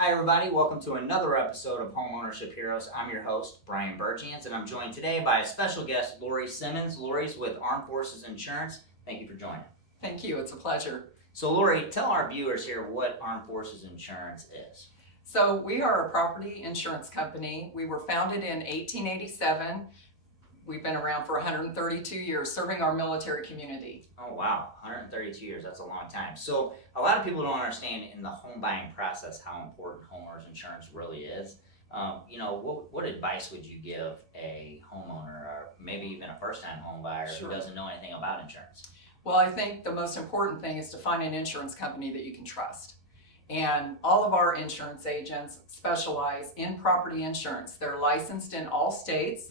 Hi everybody, welcome to another episode of Homeownership Heroes. I'm your host, Brian Bergians, and I'm joined today by a special guest, Lori Simmons. Lori's with Armed Forces Insurance. Thank you for joining. Thank you, it's a pleasure. So Lori, tell our viewers here what Armed Forces Insurance is. So we are a property insurance company. We were founded in 1887. We've been around for 132 years serving our military community. Oh wow, 132 years, that's a long time. So a lot of people don't understand in the home buying process how important homeowners insurance really is. What advice would you give a homeowner or maybe even a first-time home buyer who doesn't know anything about insurance? Well, I think the most important thing is to find an insurance company that you can trust. And all of our insurance agents specialize in property insurance. They're licensed in all states.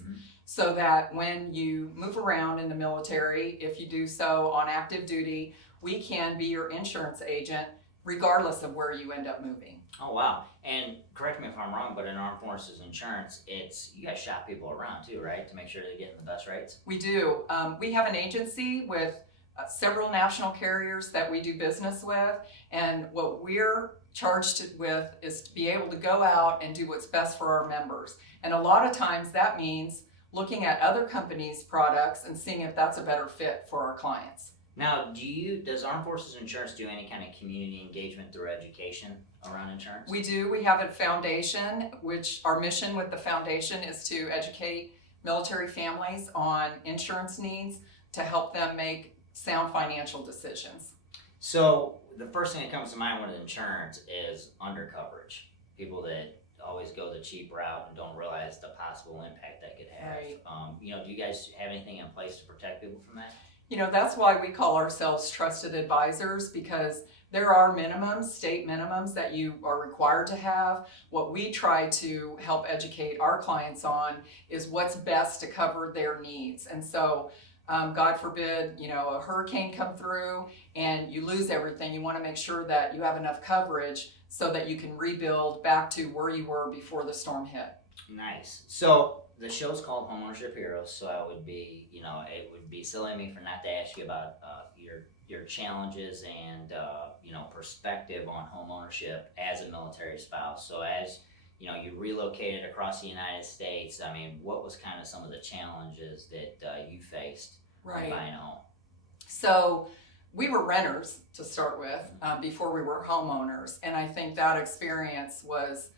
So that when you move around in the military, if you do so on active duty, we can be your insurance agent regardless of where you end up moving. Oh wow, and correct me if I'm wrong, but in Armed Forces Insurance, you guys shop people around too, right? To make sure they're getting the best rates? We do. We have an agency with several national carriers that we do business with, and what we're charged with is to be able to go out and do what's best for our members. And a lot of times that means looking at other companies' products and seeing if that's a better fit for our clients. Now, does Armed Forces Insurance do any kind of community engagement through education around insurance? We do. We have a foundation, which our mission with the foundation is to educate military families on insurance needs to help them make sound financial decisions. So the first thing that comes to mind with insurance is undercoverage. People that always go the cheap route and don't realize the possible impact that could have. Right. Do you guys have anything in place to protect people from that? That's why we call ourselves trusted advisors, because there are minimums, state minimums that you are required to have. What we try to help educate our clients on is what's best to cover their needs. And so God forbid, a hurricane come through and you lose everything. You want to make sure that you have enough coverage so that you can rebuild back to where you were before the storm hit. Nice. So the show's called Homeownership Heroes, so it would be silly of me for not to ask you about your challenges and perspective on homeownership as a military spouse. So as you relocated across the United States, what was kind of some of the challenges that you faced when buying a home? So we were renters to start with before we were homeowners, and I think that experience was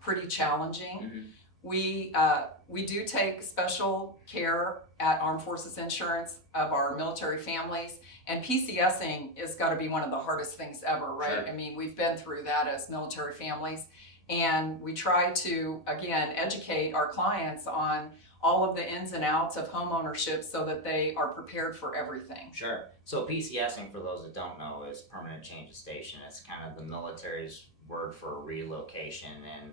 pretty challenging. We do take special care at Armed Forces Insurance of our military families, and PCSing is got to be one of the hardest things ever, right? Sure. We've been through that as military families, and we try to, again, educate our clients on all of the ins and outs of homeownership so that they are prepared for everything. Sure. So PCSing, for those that don't know, is permanent change of station. It's kind of the military's word for relocation, and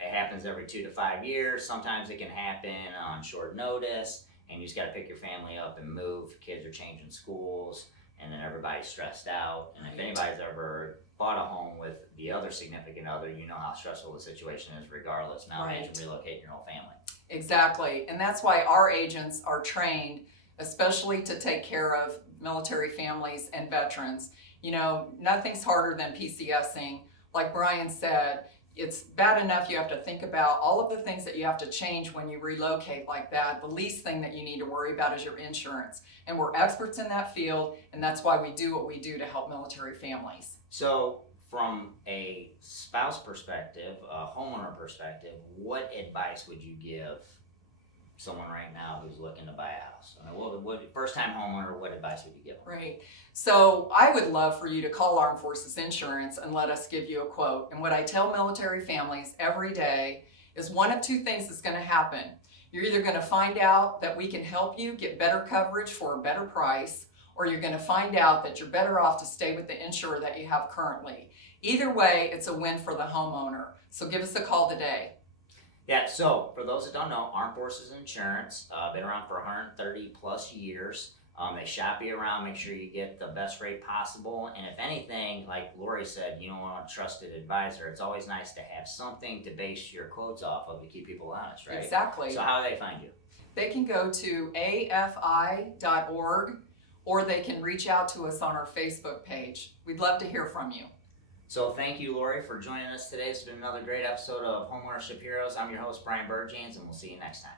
it happens every 2 to 5 years. Sometimes it can happen on short notice, and you just got to pick your family up and move. Kids are changing schools, and then everybody's stressed out. And if anybody's ever bought a home with the other significant other, you know how stressful the situation is regardless. Now imagine relocating your whole family. Exactly, and that's why our agents are trained, especially to take care of military families and veterans. Nothing's harder than PCSing. Like Brian said, it's bad enough you have to think about all of the things that you have to change when you relocate like that. The least thing that you need to worry about is your insurance. And we're experts in that field, and that's why we do what we do to help military families. So from a spouse perspective, a homeowner perspective, what advice would you give someone right now who's looking to buy a house? What first-time homeowner, what advice would you give them? Right. So I would love for you to call Armed Forces Insurance and let us give you a quote. And what I tell military families every day is one of two things is going to happen. You're either going to find out that we can help you get better coverage for a better price, or you're going to find out that you're better off to stay with the insurer that you have currently. Either way, it's a win for the homeowner. So give us a call today. Yeah, so for those that don't know, Armed Forces Insurance, been around for 130 plus years. They shop you around, make sure you get the best rate possible. And if anything, like Lori said, you don't want a trusted advisor. It's always nice to have something to base your quotes off of to keep people honest, right? Exactly. So how do they find you? They can go to afi.org, or they can reach out to us on our Facebook page. We'd love to hear from you. So thank you, Lori, for joining us today. It's been another great episode of Homeownership Heroes. I'm your host, Brian Burgeans, and we'll see you next time.